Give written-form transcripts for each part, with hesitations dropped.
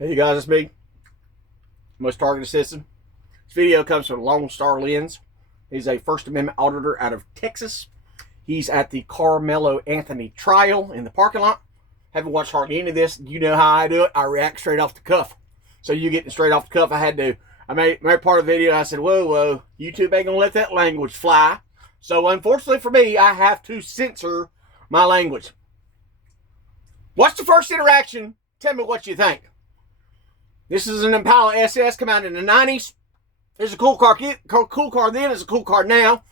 Hey guys, it's me, most targeted citizen. This video comes from Lone Star Lens. He's a First Amendment auditor out of Texas. He's at the Carmelo Anthony trial in the parking lot. Haven't watched hardly any of this. You know how I do it. I react straight off the cuff. So you getting straight off the cuff, I made part of the video. I said, whoa, YouTube ain't gonna let that language fly. So unfortunately for me, I have to censor my language. What's the first interaction? Tell me what you think. This is an Impala SS, come out in the 90s. It's a cool car then, it's a cool car now.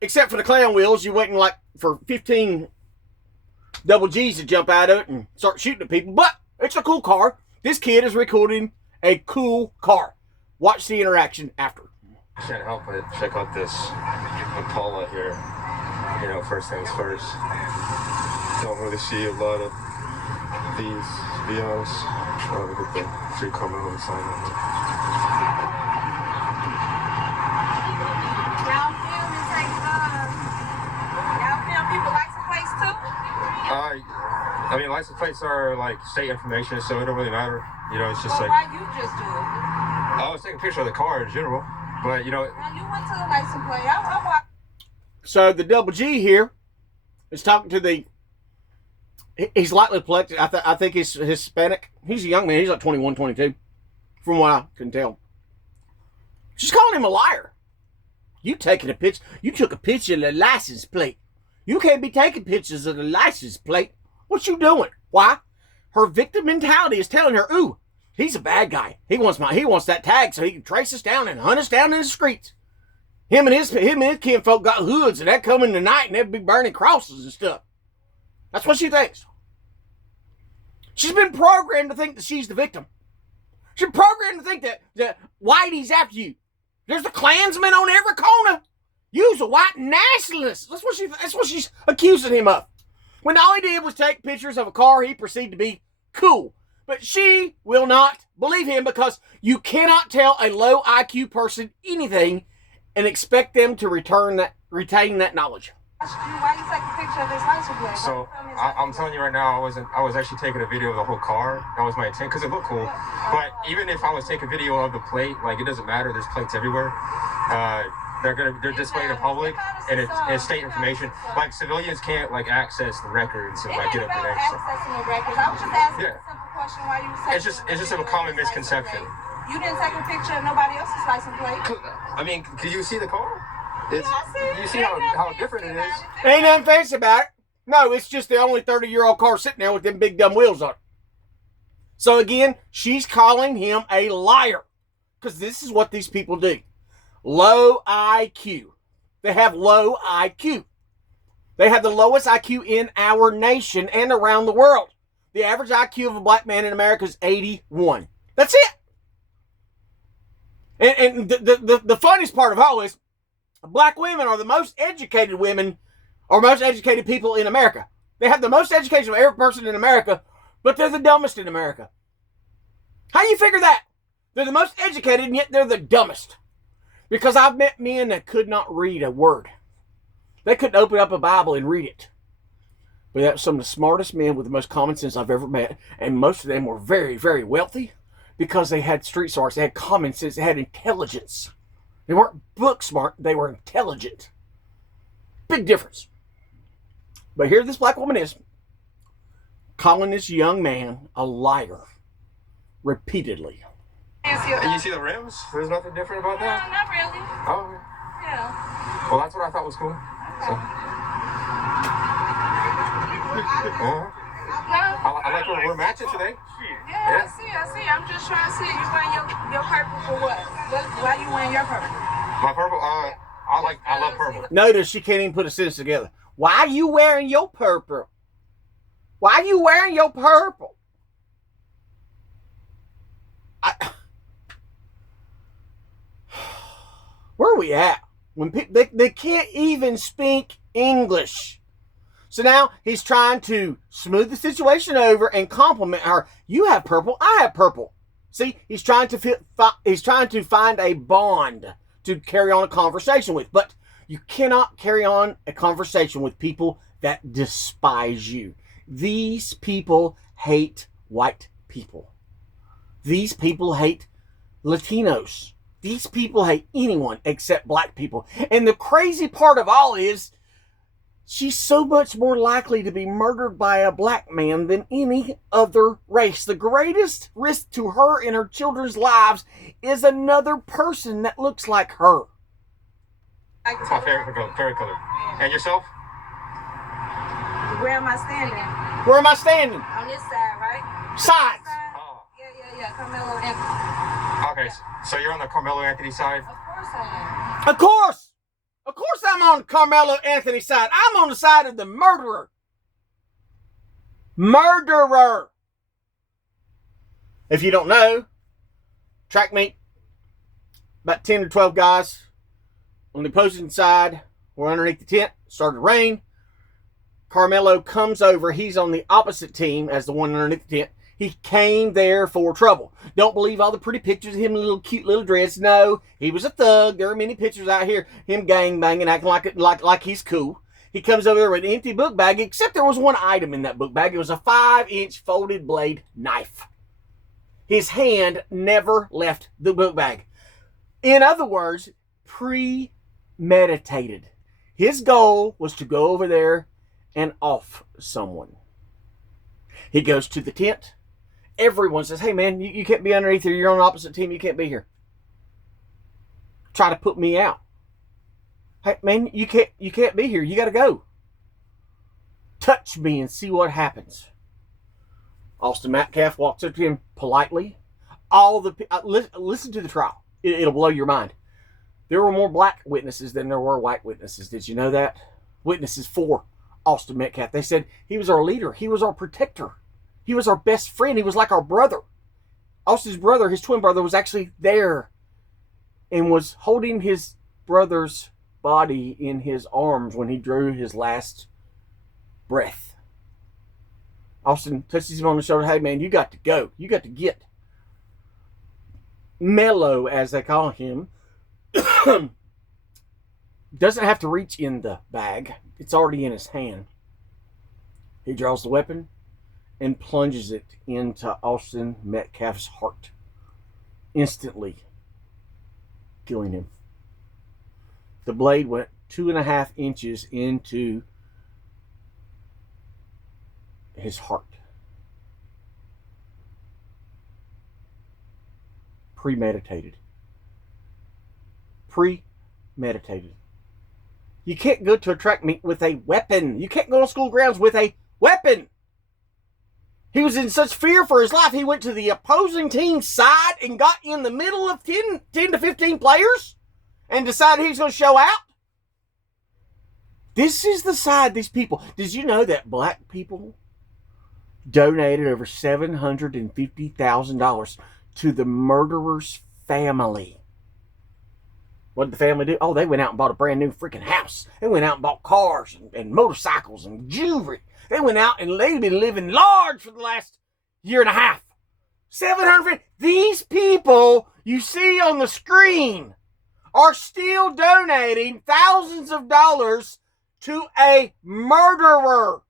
Except for the clown wheels, you're waiting like for 15 double G's to jump out of it and start shooting at people. But it's a cool car. This kid is recording a cool car. Watch the interaction after. Can't help but check out this Impala here. You know, first things first. Don't really see a lot of these, to be honest. Oh, look at the free Carmelo sign on there. Y'all film and take, y'all film people license plates too? I mean, license plates are like state information, so it don't really matter. You know, it's just Well, like. why you just do it? I was taking a picture of the car in general, but you know. Well, you went to the license plate. I'm So the double G here is talking to the. He's lightly collected. I think he's Hispanic. He's a young man. He's like 21, 22, from what I can tell. She's calling him a liar. You took a picture of the license plate. You can't be taking pictures of the license plate. What you doing? Why? Her victim mentality is telling her, ooh, he's a bad guy. He wants that tag so he can trace us down and hunt us down in the streets. Him and his kinfolk got hoods and they'd come in the night and they'd be burning crosses and stuff. That's what she thinks. She's been programmed to think that she's the victim. She's programmed to think that Whitey's after you. There's the Klansmen on every corner. You's a white nationalist. That's what she's accusing him of. When all he did was take pictures of a car he perceived to be cool. But she will not believe him because you cannot tell a low IQ person anything and expect them to retain that knowledge. Why you take a picture of his license plate? So I'm telling you right now, I was actually taking a video of the whole car. That was my intent because it looked cool. But even if I was taking a video of the plate, like it doesn't matter. There's plates everywhere. They're displayed in public, and it's state information. Like civilians can't like access the records and like get up to that. Accessing the records. I was just asking a simple question why you was taking It's just a common misconception. You didn't take a picture of nobody else's license plate. I mean, can you see the car? Yeah, I see it. You see how different it is. Ain't nothing fancy about it. No, it's just the only 30-year-old car sitting there with them big dumb wheels on it. So again, she's calling him a liar. Because this is what these people do. Low IQ. They have low IQ. They have the lowest IQ in our nation and around the world. The average IQ of a black man in America is 81. That's it. And the funniest part of all is, black women are the most educated women or most educated people in America. They have the most education of every person in America, but they're the dumbest in America. How do you figure that? They're the most educated and yet they're the dumbest. Because I've met men that could not read a word. They couldn't open up a Bible and read it. But that's some of the smartest men with the most common sense I've ever met. And most of them were very, very wealthy because they had street smarts, they had common sense, they had intelligence. They weren't book smart, they were intelligent. Big difference. But here this black woman is calling this young man a liar repeatedly. You see the rims? There's nothing different about that? No, not really. Oh, Yeah. well, that's what I thought was cool. So. I like we're matching today. Yeah, I see. I'm just trying to see. You wearing your purple for what? Why you wearing your purple? My purple, I love purple. Notice she can't even put a sentence together. Why are you wearing your purple? Why are you wearing your purple? Where are we at? When they can't even speak English. So now he's trying to smooth the situation over and compliment her. You have purple, I have purple. See, he's trying to find a bond to carry on a conversation with. But you cannot carry on a conversation with people that despise you. These people hate white people. These people hate Latinos. These people hate anyone except black people. And the crazy part of all is she's so much more likely to be murdered by a black man than any other race. The greatest risk to her and her children's lives is another person that looks like her. It's my favorite color. And yourself? Where am I standing? Where am I standing? On this side, right? Sides. Oh. Yeah. Carmelo Anthony. Okay, so you're on the Carmelo Anthony side? Of course I am. Of course. Of course I'm on Carmelo Anthony's side. I'm on the side of the murderer. Murderer. If you don't know, track meet, about 10 or 12 guys on the opposing side were underneath the tent. Started to rain. Carmelo comes over. He's on the opposite team as the one underneath the tent. He came there for trouble. Don't believe all the pretty pictures of him in a little cute little dress. No, he was a thug. There are many pictures out here, him gang banging, acting like he's cool. He comes over there with an empty book bag, except there was one item in that book bag. It was a 5-inch folded blade knife. His hand never left the book bag. In other words, premeditated. His goal was to go over there and off someone. He goes to the tent. Everyone says, hey man, you can't be underneath here. You're on the opposite team. You can't be here. Try to put me out. Hey man, you can't be here. You got to go. Touch me and see what happens. Austin Metcalf walks up to him politely. Listen to the trial. It'll blow your mind. There were more black witnesses than there were white witnesses. Did you know that? Witnesses for Austin Metcalf. They said he was our leader. He was our protector. He was our best friend. He was like our brother. Austin's brother, his twin brother, was actually there and was holding his brother's body in his arms when he drew his last breath. Austin touches him on the shoulder. Hey man, you got to go. You got to get. Mello, as they call him, doesn't have to reach in the bag. It's already in his hand. He draws the weapon and plunges it into Austin Metcalf's heart, instantly killing him. The blade went 2.5 inches into his heart. Premeditated. Premeditated. You can't go to a track meet with a weapon. You can't go on school grounds with a weapon. He was in such fear for his life, he went to the opposing team's side and got in the middle of 10 to 15 players and decided he was going to show out. This is the side these people. Did you know that black people donated over $750,000 to the murderer's family? What did the family do? Oh, they went out and bought a brand new freaking house. They went out and bought cars and motorcycles and jewelry. They went out and they've been living large for the last year and a half. 700. These people you see on the screen are still donating thousands of dollars to a murderer.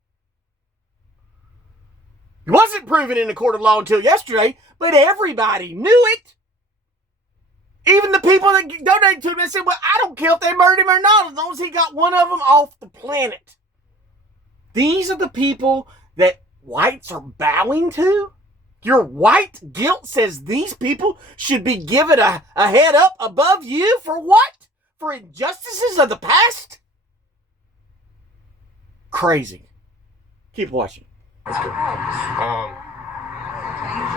It wasn't proven in a court of law until yesterday, but everybody knew it. Even the people that donated to him, they said, well, I don't care if they murdered him or not, as long as he got one of them off the planet. These are the people that whites are bowing to? Your white guilt says these people should be given a head up above you for what? For injustices of the past? Crazy. Keep watching. That's good.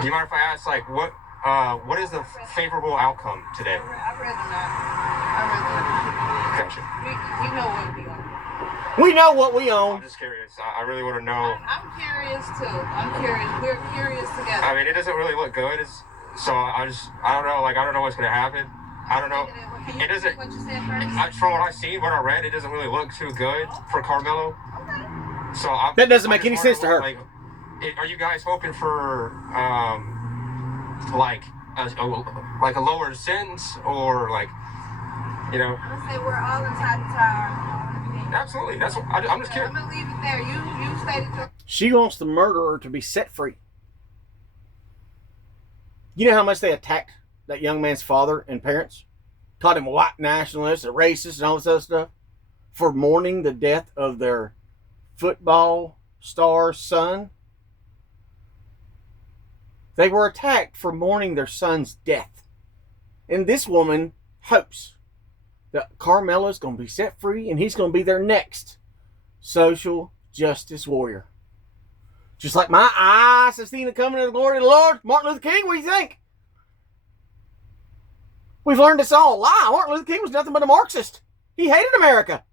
Do you mind if I ask, like, what is the favorable outcome today? I'd rather not. Gotcha. We know what we own. We know what we own. I'm just curious. I really want to know. I'm curious too. I'm curious. We're curious together. I mean, it doesn't really look good. So I don't know. Like, I don't know what's going to happen. I don't know. It doesn't. What you said first? From what I've seen, what I read, it doesn't really look too good for Carmelo. So that doesn't make any sense to her. Like, are you guys hoping for like a lower sentence, or like, you know? I'm gonna say we're all entitled to our opinion. Absolutely. That's what I'm just curious. I'm gonna leave it there. You stated your. She wants the murderer to be set free. You know how much they attacked that young man's father and parents? Called him a white nationalist, a racist, and all this other stuff for mourning the death of their football star son. They were attacked for mourning their son's death. And this woman hopes that Carmelo's going to be set free and he's going to be their next social justice warrior. Just like my eyes have seen the coming of the glory of the Lord. Martin Luther King, what do you think? We've learned it's all a lie. Martin Luther King was nothing but a Marxist. He hated America.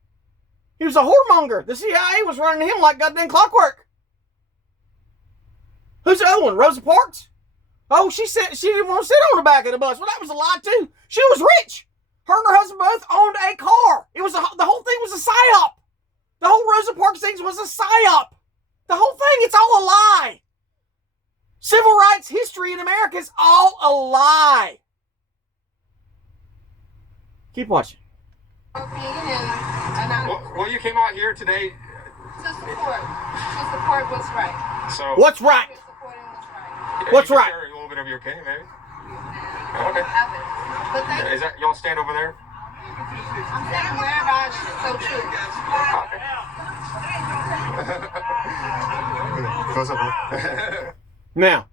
He was a whoremonger. The CIA was running him like goddamn clockwork. Who's the other one? Rosa Parks? Oh, she said she didn't want to sit on the back of the bus. Well, that was a lie too. She was rich. Her and her husband both owned a car. It was the whole thing was a psyop. The whole Rosa Parks thing was a psyop. The whole thing, it's all a lie. Civil rights history in America is all a lie. Keep watching. Well, you came out here today to support what's right. So what's right? What's right? Share a little bit of your opinion, maybe. Okay. But thank Is that y'all stand over there? I'm saying wherever so true. Okay. Now,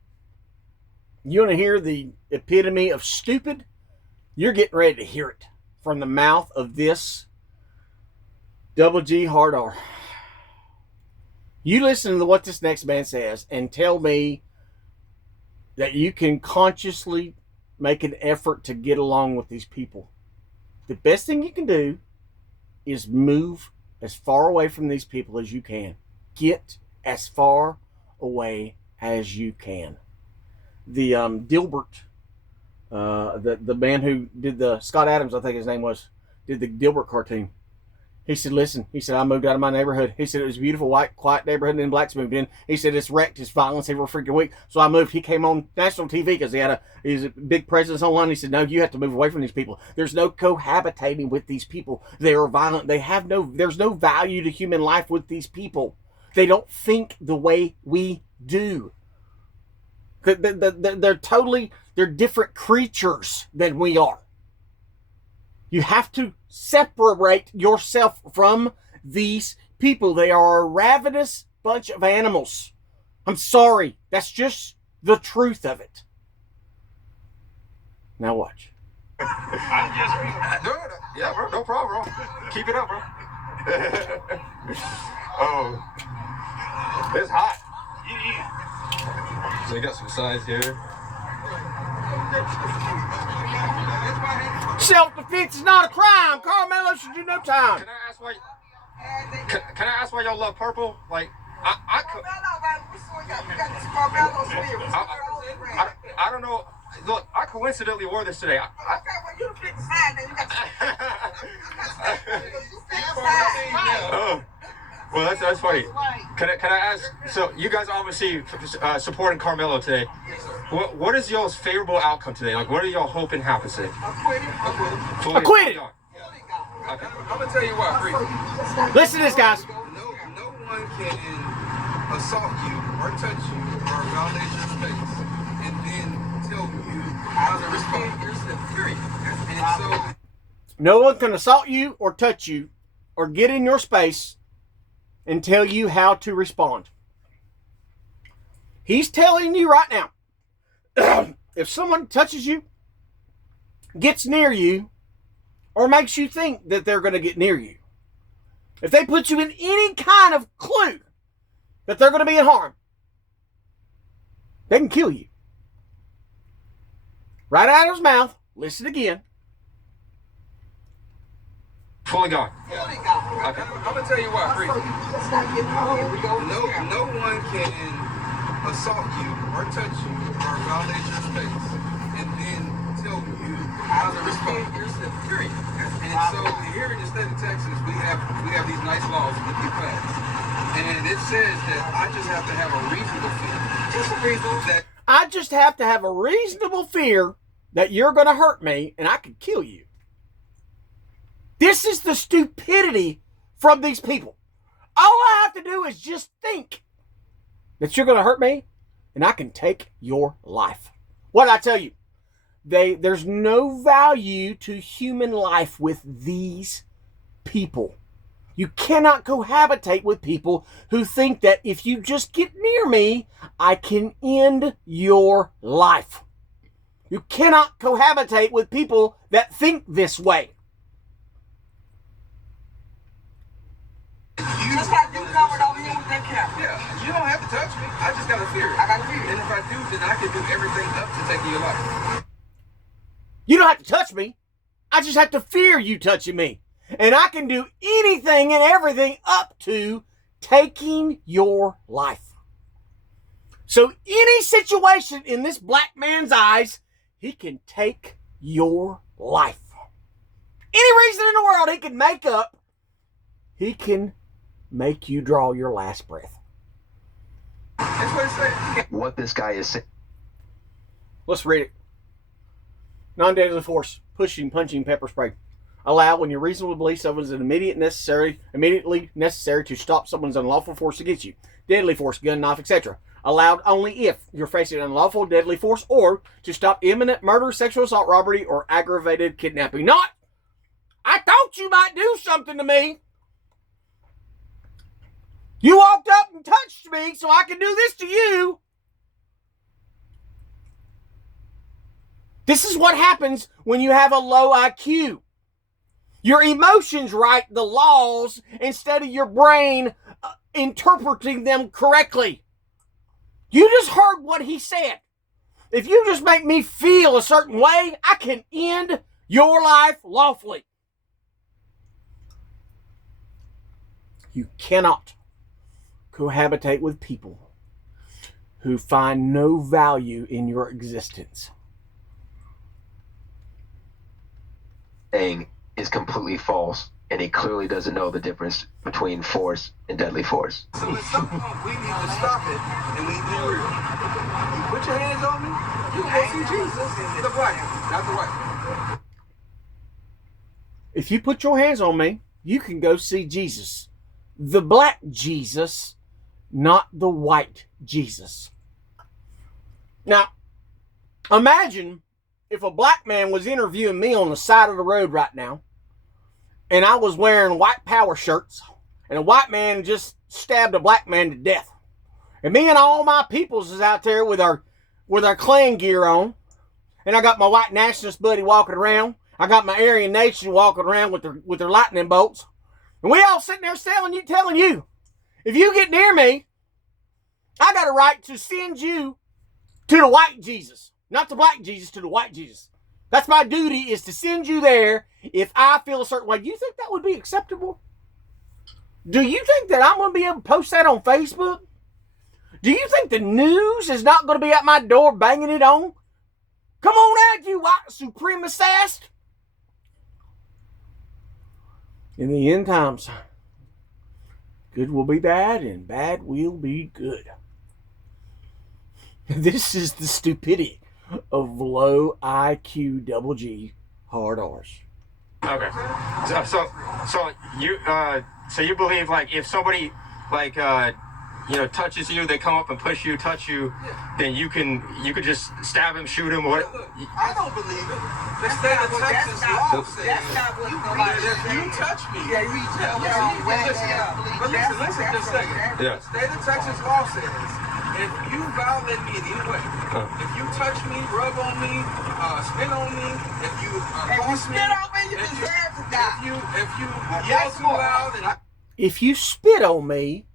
you want to hear the epitome of stupid? You're getting ready to hear it from the mouth of this Double G Hard R. You listen to what this next man says and tell me that you can consciously make an effort to get along with these people. The best thing you can do is move as far away from these people as you can. Get as far away as you can. The Dilbert, the man who did the Scott Adams, I think his name was, did the Dilbert cartoon. He said, listen, he said, I moved out of my neighborhood. He said, it was a beautiful, white, quiet neighborhood, and then blacks moved in. He said, it's wrecked, it's violence every freaking week. So I moved. He came on national TV because he's a big presence online. He said, no, you have to move away from these people. There's no cohabitating with these people. They are violent. There's no value to human life with these people. They don't think the way we do. They're different creatures than we are. You have to separate yourself from these people. They are a ravenous bunch of animals. I'm sorry. That's just the truth of it. Now watch. Yeah, bro. No problem, bro. Keep it up, bro. Oh. It's hot. So you got some sides here. Self-defense is not a crime. Carmelo should do no time. Can I ask why? Can I ask why y'all love purple? Like, I don't know. Look, I coincidentally wore this today. Well, that's funny. Can I ask? So you guys obviously supporting Carmelo today. What is y'all's favorable outcome today? Like, what are y'all hoping happens today? Acquitted. Okay. I'm gonna tell you what, Rick. Listen to this, guys. No one can assault you or touch you or violate your space and then tell you how to respond yourself. Period. And so No one can assault you or touch you or get in your space and tell you how to respond. He's telling you right now, if someone touches you, gets near you, or makes you think that they're going to get near you, if they put you in any kind of clue that they're going to be in harm, they can kill you. Right out of his mouth. Listen again. Fully gone. okay. I'm gonna tell you what, Rick. No one can assault you or touch you or violate your space and then tell you how to respond yourself. Period. And so here in the state of Texas, we have these nice laws that we pass, and it says that I just have to have a reasonable fear. Just a reasonable that I just have to have a reasonable fear that you're going to hurt me and I could kill you. This is the stupidity from these people. All I have to do is just think that you're going to hurt me and I can take your life. What did I tell you? There's no value to human life with these people. You cannot cohabitate with people who think that if you just get near me, I can end your life. You cannot cohabitate with people that think this way. Just like you covered over here with that camera. Yeah, you don't have to touch me. I just gotta fear it. I gotta fear it. And if I do, then I can do everything up to taking your life. You don't have to touch me. I just have to fear you touching me. And I can do anything and everything up to taking your life. So any situation in this black man's eyes, he can take your life. Any reason in the world he can make up, he can make you draw your last breath. That's what it says. What this guy is saying. Let's read it. Non-deadly force, pushing, punching, pepper spray. Allow when you reasonably believe someone is immediately necessary to stop someone's unlawful force against you. Deadly force, gun, knife, etc. Allowed only if you're facing unlawful deadly force or to stop imminent murder, sexual assault, robbery, or aggravated kidnapping. Not, I thought you might do something to me. You walked up and touched me so I can do this to you. This is what happens when you have a low IQ. Your emotions write the laws instead of your brain interpreting them correctly. You just heard what he said. If you just make me feel a certain way, I can end your life lawfully. You cannot cohabitate with people who find no value in your existence. Saying is completely false, and he clearly doesn't know the difference between force and deadly force. So at some point, we need to stop it, and we need to be real. You put your hands on me, you can go see Jesus. The black one, not the white one. If you put your hands on me, you can go see Jesus. The black Jesus, not the white Jesus. Now, imagine if a black man was interviewing me on the side of the road right now, and I was wearing white power shirts, and a white man just stabbed a black man to death. And me and all my peoples is out there with our Klan gear on, and I got my white nationalist buddy walking around. I got my Aryan Nation walking around with their lightning bolts. And we all sitting there telling you, if you get near me, I got a right to send you to the white Jesus. Not the black Jesus, to the white Jesus. That's my duty, is to send you there if I feel a certain way. Do you think that would be acceptable? Do you think that I'm going to be able to post that on Facebook? Do you think the news is not going to be at my door banging it on? Come on out, you white supremacist. In the end times, good will be bad and bad will be good. This is the stupidity of low IQ double G hard R's. Okay. So you believe, like, if somebody touches you, they come up and push you, touch you, then you could just stab him, shoot him, what? Look, I don't believe it. The state of Texas law says if you touch me, listen just a second. Yeah. The state of Texas law says if you violate me in any way, if you touch me, rub on me, spit on me, if you cross me, you deserve to die. if you yell too loud, and If you spit on me,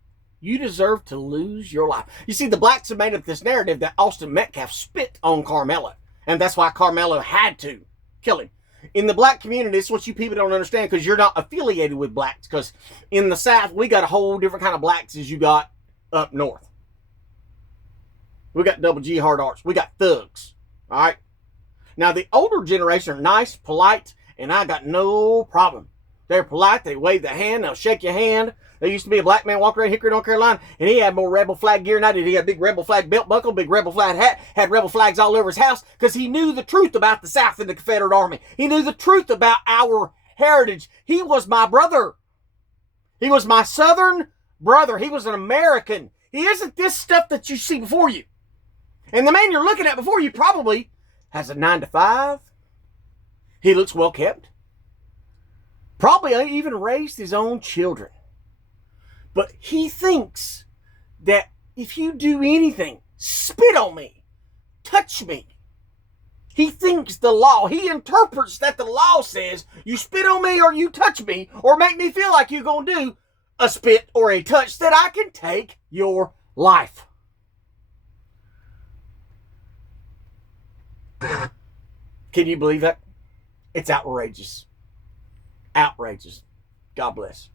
you deserve to lose your life. You see, the blacks have made up this narrative that Austin Metcalf spit on Carmelo, and that's why Carmelo had to kill him. In the black community, it's what you people don't understand because you're not affiliated with blacks, because in the South, we got a whole different kind of blacks as you got up north. We got double G hard R's. We got thugs. All right? Now, the older generation are nice, polite, and I got no problem. They're polite. They wave their hand. They'll shake your hand. There used to be a black man walking around Hickory, North Carolina, and he had more rebel flag gear than I did. He had a big rebel flag belt buckle, big rebel flag hat, had rebel flags all over his house because he knew the truth about the South and the Confederate Army. He knew the truth about our heritage. He was my brother. He was my Southern brother. He was an American. He isn't this stuff that you see before you. And the man you're looking at before you probably has a 9 to 5. He looks well kept. Probably even raised his own children. But he thinks that if you do anything, spit on me, touch me, he thinks the law, he interprets that the law says you spit on me or you touch me or make me feel like you're going to do a spit or a touch, that I can take your life. Can you believe that? It's outrageous. Outrageous. God bless.